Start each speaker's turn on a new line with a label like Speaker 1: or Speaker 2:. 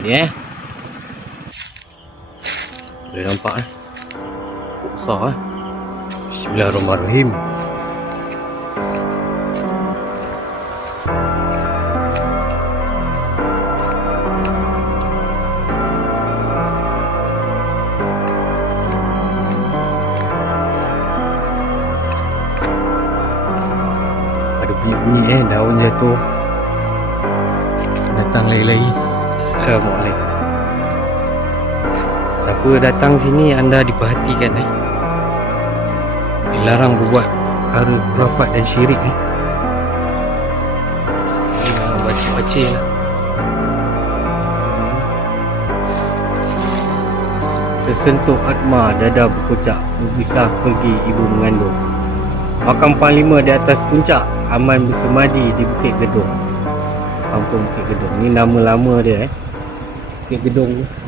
Speaker 1: ni eh. Boleh nampak eh. Besar eh. Bismillahirrahmanirrahim. Ada bunyi-bunyi eh daun jatuh. Datang lagi-lagi. Assalamualaikum. Siapa datang sini anda diperhatikan eh. Dilarang berbuat hal khurafat dan syirik eh. Ah, Baca-baca lah. Tersentuh atma dada berkocak Berpisah pergi ibu mengandung Makam Panglima di atas puncak Aman bersemadi di Bukit Gedung Kampung Bukit Gedung Ni nama lama dia eh Bukit Gedung tu